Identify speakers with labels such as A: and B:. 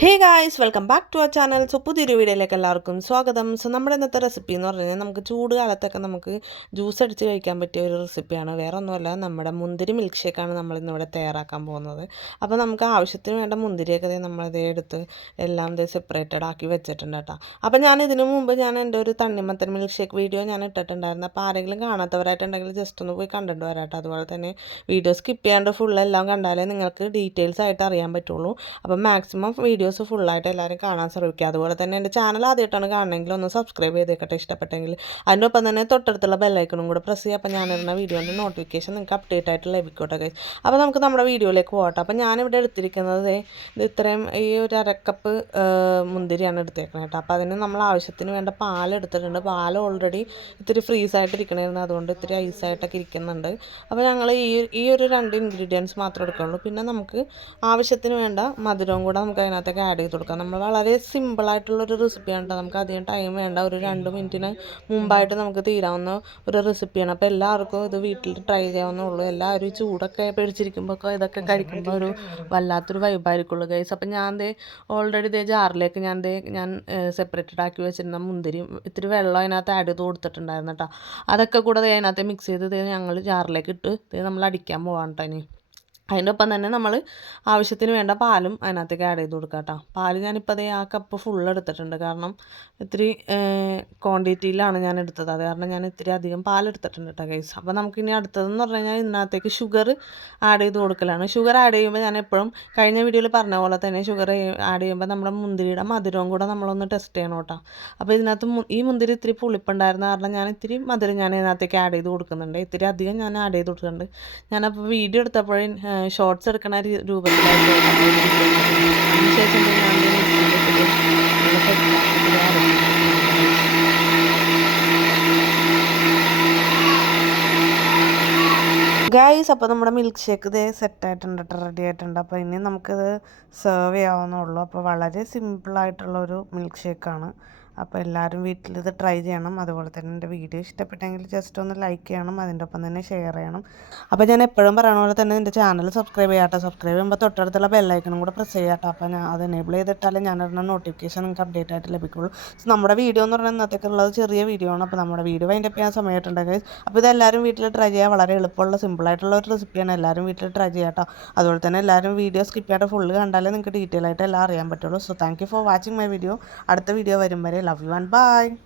A: Hey guys welcome back to our channel so പുതിയൊരു വീഡിയോയിലേക്ക് എല്ലാവർക്കും സ്വാഗതം. സോ നമ്മുടെ ഇന്നത്തെ റെസിപ്പി എന്ന് പറഞ്ഞു കഴിഞ്ഞാൽ നമുക്ക് ചൂട് കാലത്തൊക്കെ നമുക്ക് ജ്യൂസ് അടിച്ച് കഴിക്കാൻ പറ്റിയ ഒരു റെസിപ്പിയാണ് വേറെ ഒന്നുമല്ല നമ്മുടെ മുന്തിരി മിൽക്ക് ഷേക്കാണ് നമ്മൾ ഇന്നിവിടെ തയ്യാറാക്കാൻ പോകുന്നത്. അപ്പോൾ നമുക്ക് ആവശ്യത്തിന് വേണ്ട മുന്തിരിയൊക്കെ നമ്മളിതേ എടുത്ത് എല്ലാം ദേ സെപ്പറേറ്റഡ് ആക്കി വെച്ചിട്ടുണ്ട് കേട്ടോ. അപ്പോൾ ഞാൻ ഇതിനു മുമ്പ് ഞാൻ എന്റെ ഒരു തണ്ണിമത്തൻ മിൽക്ക് ഷേക്ക് വീഡിയോ ഞാൻ ഇട്ടിട്ടുണ്ടായിരുന്നു. അപ്പോൾ ആരെങ്കിലും കാണാത്തവരായിട്ടുണ്ടെങ്കിൽ ജസ്റ്റ് ഒന്ന് പോയി കണ്ടിട്ട് വരാട്ടോ അതുപോലെ തന്നെ വീഡിയോ സ്കിപ്പ് ചെയ്യാണ്ട് ഫുൾ എല്ലാം കണ്ടാലേ നിങ്ങൾക്ക് ഡീറ്റെയിൽസ് ആയിട്ട് അറിയാൻ പറ്റുള്ളൂ. അപ്പോൾ മാക്സിമം വീഡിയോസ് ഫുള്ളായിട്ട് എല്ലാവരും കാണാൻ ശ്രമിക്കുക. അതുപോലെ തന്നെ എന്റെ ചാനൽ ആദ്യമായിട്ടാണ് കാണണമെങ്കിൽ ഒന്ന് സബ്സ്ക്രൈബ് ചെയ്തേക്കട്ടെ ഇഷ്ടപ്പെട്ടെങ്കിൽ. അതിന്റെ ഒപ്പം തന്നെ തൊട്ടടുത്തുള്ള ബെല്ലൈക്കണും കൂടെ പ്രസ് ചെയ്യുക. അപ്പോൾ ഞാനിരുന്ന വീഡിയോന്റെ നോട്ടിഫിക്കേഷൻ നിങ്ങൾക്ക് അപ്ഡേറ്റ് ആയിട്ട് ലഭിക്കട്ടെ ഗൈസ് അപ്പോൾ നമുക്ക് നമ്മുടെ വീഡിയോയിലേക്ക് പോകട്ടെ അപ്പോൾ ഞാനിവിടെ എടുത്തിരിക്കുന്നത് ഇത് ഇത്രയും ഈ ഒരു അരക്കപ്പ് മുന്തിരിയാണ് എടുത്തേക്കുന്നത് കേട്ടോ. അപ്പോൾ അതിന് നമ്മൾ ആവശ്യത്തിന് വേണ്ട പാൽ എടുത്തിട്ടുണ്ട്. പാൽ ഓൾറെഡി ഇത്തിരി ഫ്രീസ് ആയിട്ട് ഇരിക്കണമായിരുന്നു അതുകൊണ്ട് ഇത്തിരി ഐസായിട്ടൊക്കെ ഇരിക്കുന്നുണ്ട്. അപ്പോൾ ഞങ്ങൾ ഈ ഈ ഒരു രണ്ട് ഇൻഗ്രീഡിയൻസ് മാത്രമേ എടുക്കുള്ളൂ. പിന്നെ നമുക്ക് ആവശ്യത്തിന് വേണ്ട മധുരവും കൂടെ നമുക്ക് അതിനകത്തേക്ക് ആഡ് ചെയ്ത് കൊടുക്കാം. നമ്മൾ വളരെ സിമ്പിളായിട്ടുള്ളൊരു റെസിപ്പിയാണ് കേട്ടോ നമുക്ക് അധികം ടൈം വേണ്ട. ഒരു രണ്ട് മിനിറ്റിന് മുമ്പായിട്ട് നമുക്ക് തീരാവുന്ന ഒരു റെസിപ്പിയാണ് അപ്പോൾ എല്ലാവർക്കും ഇത് വീട്ടിൽ ട്രൈ ചെയ്യാവുന്നുള്ളൂ എല്ലാവരും ചൂടൊക്കെ പേടിച്ചിരിക്കുമ്പോൾ ഇതൊക്കെ കഴിക്കുമ്പോൾ ഒരു വല്ലാത്തൊരു വൈബായിരിക്കുള്ളൂ ഗൈസ് അപ്പോൾ ഞാൻ ദേ ഓൾറെഡി ദേ ജാറിലേക്ക് ഞാൻ ദേ ഞാൻ സെപ്പറേറ്റഡ് ആക്കി വെച്ചിരുന്ന മുന്തിരി ഇത്തിരി വെള്ളം അതിനകത്ത് ആഡ് ചെയ്ത് കൊടുത്തിട്ടുണ്ടായിരുന്നു കേട്ടോ അതൊക്കെ കൂടെ അതിനകത്ത് മിക്സ് ചെയ്ത് ഞങ്ങൾ ജാറിലേക്ക് ഇട്ട് നമ്മൾ അടിക്കാൻ പോകാൻ കേട്ടോ ഇനി. അതിന്റെ ഒപ്പം തന്നെ നമ്മൾ ആവശ്യത്തിന് വേണ്ട പാലും അതിനകത്തേക്ക് ആഡ് ചെയ്ത് കൊടുക്കുക കേട്ടോ പാൽ ഞാനിപ്പോൾ അതേ ആ കപ്പ് ഫുൾ എടുത്തിട്ടുണ്ട്. കാരണം ഇത്തിരി ക്വാണ്ടിറ്റിയിലാണ് ഞാൻ എടുത്തത്. അത് കാരണം ഞാൻ ഇത്തിരി അധികം പാൽ പാലെടുത്തിട്ടുണ്ട് കേട്ടോ ഗൈസ് അപ്പോൾ നമുക്കിനി അടുത്തതെന്ന് പറഞ്ഞു കഴിഞ്ഞാൽ ഇതിനകത്തേക്ക് ഷുഗർ ആഡ് ചെയ്ത് കൊടുക്കലാണ്. ഷുഗർ ആഡ് ചെയ്യുമ്പോൾ ഞാൻ എപ്പോഴും കഴിഞ്ഞ വീഡിയോയിൽ പറഞ്ഞ പോലെ തന്നെ ഷുഗർ ആഡ് ചെയ്യുമ്പോൾ നമ്മുടെ മുന്തിരിയുടെ മധുരവും കൂടെ നമ്മളൊന്ന് ടെസ്റ്റ് ചെയ്യണം കേട്ടോ അപ്പോൾ ഇതിനകത്ത് ഈ മുന്തിരി ഇത്തിരി പുളിപ്പുണ്ടായിരുന്ന കാരണം ഞാൻ ഇത്തിരി മധുരം ഞാൻ ഇതിനകത്തേക്ക് ആഡ് ചെയ്ത് കൊടുക്കുന്നുണ്ട്. ഇത്തിരി അധികം ഞാൻ ആഡ് ചെയ്ത് കൊടുക്കുന്നുണ്ട്. ഞാനപ്പോൾ വീഡിയോ എടുത്തപ്പോഴേ ഷോർട്സ് എടുക്കണ രൂപത്തിലായിട്ട് അതിനുശേഷം. ഗായ്സ് അപ്പോൾ നമ്മുടെ മിൽക്ക് ഷേക്ക് ഇതേ സെറ്റായിട്ടുണ്ട് കേട്ടോ റെഡി ആയിട്ടുണ്ട്. അപ്പോൾ ഇനി നമുക്കിത് സെർവ് ചെയ്യാവുന്നേ ഉള്ളൂ. അപ്പോൾ വളരെ സിമ്പിളായിട്ടുള്ളൊരു മിൽക്ക് ഷേക്കാണ് അപ്പോൾ എല്ലാവരും വീട്ടിൽ ഇത് ട്രൈ ചെയ്യണം. അതുപോലെ തന്നെ എന്റെ വീഡിയോ ഇഷ്ടപ്പെട്ടെങ്കിൽ ജസ്റ്റ് ഒന്ന് ലൈക്ക് ചെയ്യണം. അതിന്റെ ഒപ്പം തന്നെ ഷെയർ ചെയ്യണം. അപ്പോൾ ഞാൻ എപ്പോഴും പറയണ പോലെ തന്നെ എന്റെ ചാനൽ സബ്സ്ക്രൈബ് ചെയ്യാട്ടോ. സബ്സ്ക്രൈബ് ചെയ്യുമ്പോൾ തൊട്ടടുത്തുള്ള ബെല്ലൈക്കണും കൂടെ പ്രസ് ചെയ്യാട്ടോ. അപ്പോൾ ഞാൻ അത് എനേബിൾ ചെയ്തിട്ടാലേ ഞാൻ ഇടുന്ന നോട്ടിഫിക്കേഷൻ നിങ്ങൾക്ക് അപ്ഡേറ്റ് ആയിട്ട് ലഭിക്കുള്ളൂ. സോ നമ്മുടെ വീഡിയോ എന്ന് പറഞ്ഞാൽ ഇന്നത്തേക്കുള്ളത് ചെറിയ വീഡിയോ ആണ്. അപ്പോൾ നമ്മുടെ വീഡിയോ അതിന്റെ ചെയ്യാൻ സമയമായിട്ടുണ്ടെങ്കിൽ അപ്പോൾ ഇതെല്ലാവരും വീട്ടിൽ ട്രൈ ചെയ്യാൻ വളരെ എളുപ്പമുള്ള സിമ്പിളായിട്ടുള്ള ഒരു റെസിപ്പിയാണ് എല്ലാവരും വീട്ടിൽ ട്രൈ ചെയ്യാട്ടോ. അതുപോലെ തന്നെ എല്ലാവരും വീഡിയോ സ്കിപ്പ് ചെയ്യാതെ ഫുള്ള് കണ്ടാലേ നിങ്ങൾക്ക് ഡീറ്റെയിൽ ആയിട്ട് എല്ലാം അറിയാൻ പറ്റുള്ളൂ. So thank for watching my video അടുത്ത വീഡിയോ വരും വരെ love you and bye.